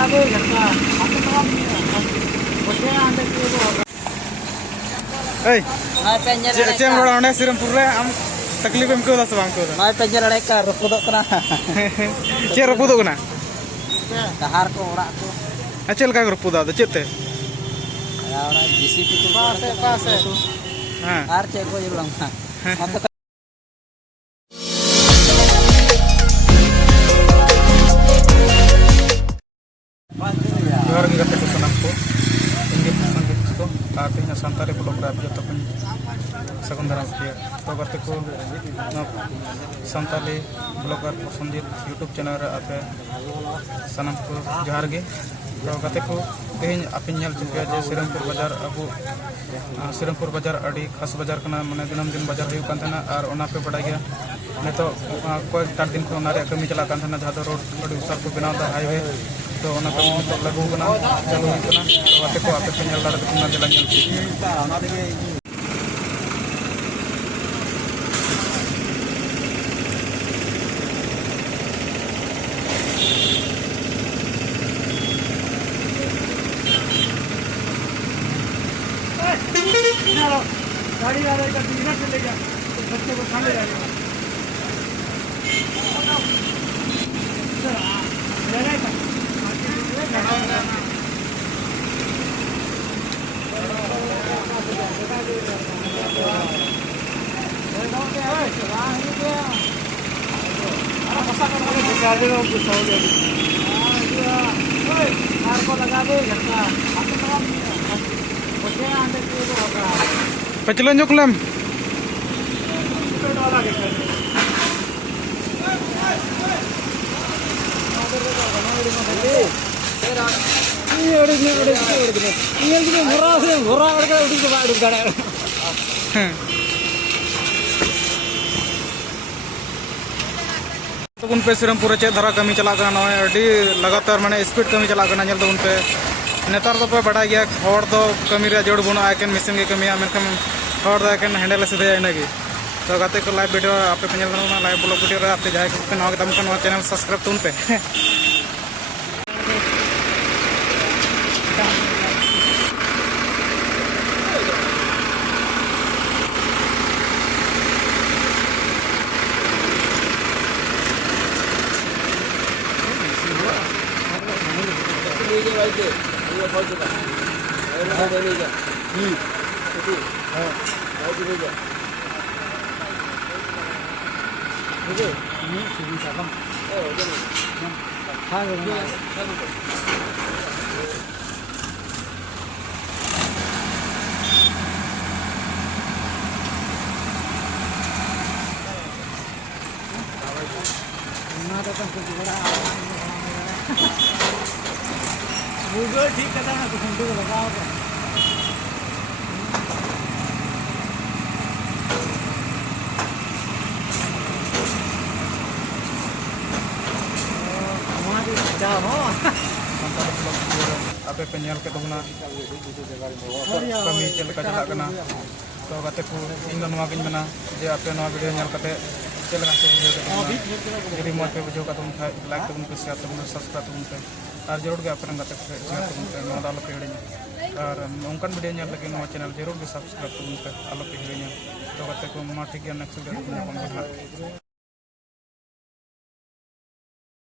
Hey, cem orang orang siram pura am taklif em kau dah sebang kau dah. Mai penjara mereka repudok kena. Cia rupudo kena. Dahar ko orang ko. Acel kau rupudo ada cete. Ya orang GCP tu pas. Har cek ko julang. Luar kita ke sana ko. Inggit sangat ko. Artinya santari fotografi atau pun sekundara dia. तो करते को Santali blogger पसंदीद YouTube channel आते सनम को जोहार गे तो करते को तेज आपे नल चुके जे श्रीरामपुर बाजार अबू श्रीरामपुर बाजार अड़ी खास बाजार कना माने दिनम दिन बाजार हुई कान थाना और ओना पे बड़ा गया ने तो कोई टार दिन को ओना रे कमी चला कान थाना जहां तो रोड अड़ी उसार को बनाव दा हाईवे तो ओना कमी तो लागू कना चालू हुई कना तो करते को आपे पे नल दाड़ कना जला नल गाड़ी आ रही है बिना चलेगा तो बच्चों को खाने जाएगा Pecelen juk lem. उन पे श्रीरामपुर चे धरा कमी चला लगातार माने स्पीड कमी चला उन पे नेतार तो पे बड़ा गया हर दो कमी रे जोड़ बनो आकेन मिसिन के कमी मेनखान हर दो आकेन हैंडल सीधे इनगी तो गाते को लाइव वीडियो आपे पे लाइव ब्लॉग वीडियो रे आपे जाय को नवा दम को चैनल सब्सक्राइब तुन पे गूगल ठीक करता है तो घंटे को लगाओ आपे पे नल के दबना कमी चल का चला कना तो गाते को इन नवा गिन मना जे आपे नवा वीडियो नल कते चल का यदि मोर पे बुझो का तुम लाइक तुम पे शेयर तुम सब्सक्राइब तुम पे और जरूर के आपन गाते पे शेयर तुम पे नवा दालो पे हिड़िन और नोंकन वीडियो नल लगे नवा चैनल जरूर के सब्सक्राइब तुम पे आलो पे हिड़िन तो गाते को मा ठीक गया नेक्स्ट वीडियो तुम